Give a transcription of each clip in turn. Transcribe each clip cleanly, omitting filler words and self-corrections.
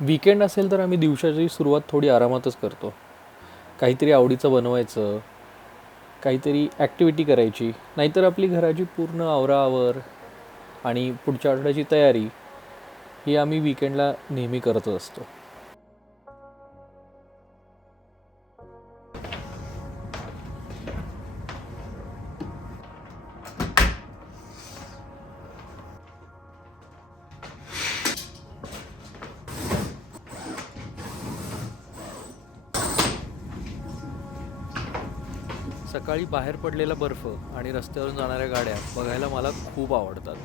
Weekend असेल तर आम्ही दिवसाची सुरुवात थोडी आरामातच करतो. काहीतरी आवडीचं बनवायचं, काहीतरी ॲक्टिव्हिटी करायची, नाहीतर आपली घराची पूर्ण आवराआवर आणि पुढच्या आठवड्याची तयारी ही आम्ही वीकेंडला नेहमी करतच असतो. सकाळी बाहेर पडलेला बर्फ आणि रस्त्यावरून जाणाऱ्या गाड्या बघायला मला खूप आवडतात.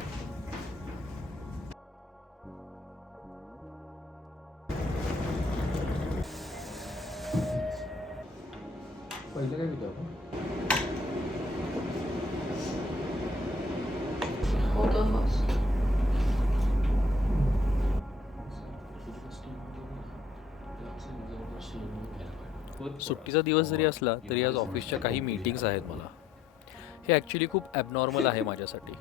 पहिलं काय घेतो आपण? Hold on first. सुट्टीचा दिवस जरी असला तरी आज ऑफिसच्या काही मीटिंग्स आहेत मला. हे ॲक्च्युली खूप ॲबनॉर्मल आहे माझ्यासाठी,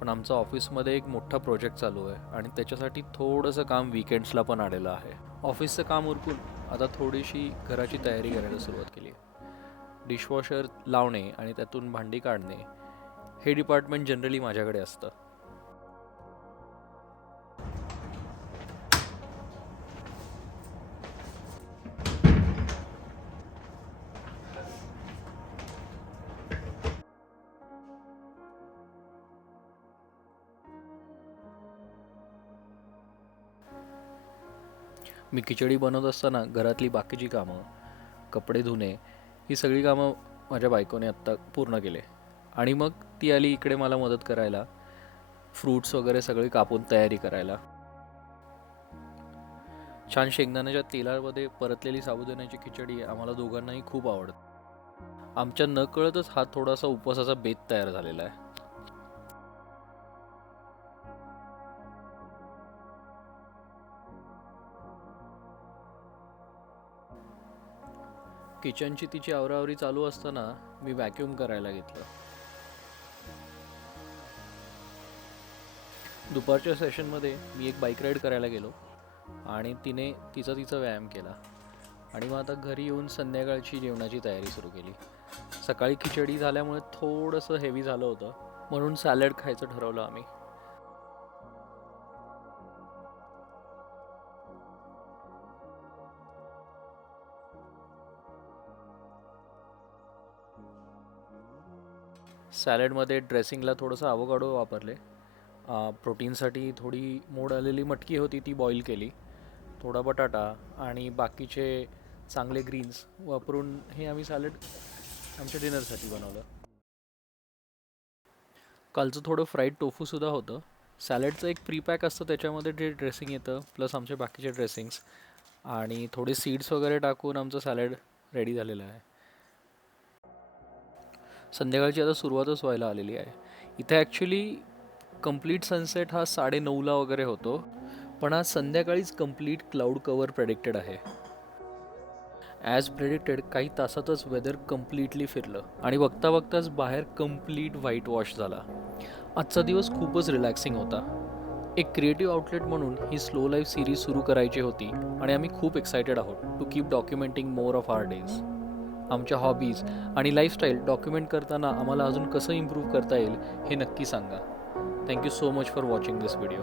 पण आमचा ऑफिसमध्ये एक मोठा प्रोजेक्ट चालू आहे आणि त्याच्यासाठी थोडंसं काम वीकेंड्सला पण आलेलं आहे. ऑफिसचं काम उरकून आता थोडीशी घराची तयारी करायला सुरुवात केली आहे. डिशवॉशर लावणे आणि त्यातून भांडी काढणे हे डिपार्टमेंट जनरली माझ्याकडे असतं. मी खिचडी बनवत असताना घरातली बाकीची कामं, कपडे धुणे ही सगळी कामं माझ्या बायकोने आत्ता पूर्ण केले आणि मग ती आली इकडे मला मदत करायला, फ्रूट्स वगैरे सगळे कापून तयारी करायला. छान शेंगदाण्याच्या तेलामध्ये परतलेली साबुदाण्याची खिचडी आम्हाला दोघांनाही खूप आवडते. आमच्या नकळतच हा थोडासा उपवासाचा बेत तयार झालेला आहे. किचनची तिची आवराआवरी चालू असताना मी व्हॅक्यूम करायला घेतलं. दुपारच्या सेशनमध्ये मी एक बाईक राईड करायला गेलो आणि तिने तिचा व्यायाम केला आणि मग आता घरी येऊन संध्याकाळची जेवणाची तयारी सुरू केली. सकाळी खिचडी झाल्यामुळे थोडंसं हेवी झालं होतं, म्हणून सॅलड खायचं ठरवलं आम्ही. सॅलडमध्ये ड्रेसिंगला थोडंसं अवोकाडो वापरले. प्रोटीनसाठी थोडी मोड आलेली मटकी होती ती बॉईल केली, थोडा बटाटा आणि बाकीचे चांगले ग्रीन्स वापरून हे आम्ही सॅलड आमच्या डिनरसाठी बनवलं. कालचं थोडं फ्राईड टोफूसुद्धा होतं. सॅलडचं एक प्री पॅक असतं, त्याच्यामध्ये जे ड्रेसिंग येतं प्लस आमचे बाकीचे ड्रेसिंग्स आणि थोडे सीड्स वगैरे टाकून आमचं सॅलड रेडी झालेलं आहे. संध्याकाळची आता सुरुवातच व्हायला आलेली आहे. इथे ॲक्च्युली कंप्लीट सनसेट हा 9:30ला वगैरे होतो, पण आज संध्याकाळीच कंप्लीट क्लाउड कवर प्रेडिक्टेड आहे. ॲज प्रेडिक्टेड काही तासातच वेदर कम्प्लिटली फिरलं आणि बघता बघताच बाहेर कम्प्लीट व्हाईट वॉश झाला. आजचा दिवस खूपच रिलॅक्सिंग होता. एक क्रिएटिव्ह आउटलेट म्हणून ही स्लो लाईफ सिरीज सुरू करायची होती आणि आम्ही खूप एक्सायटेड आहोत to keep documenting more of our days. आमच्या हॉबीज आणि लाईफस्टाईल डॉक्युमेंट करताना आम्हाला अजून कसं इम्प्रूव्ह करता येईल हे नक्की सांगा. Thank you so much for watching this video.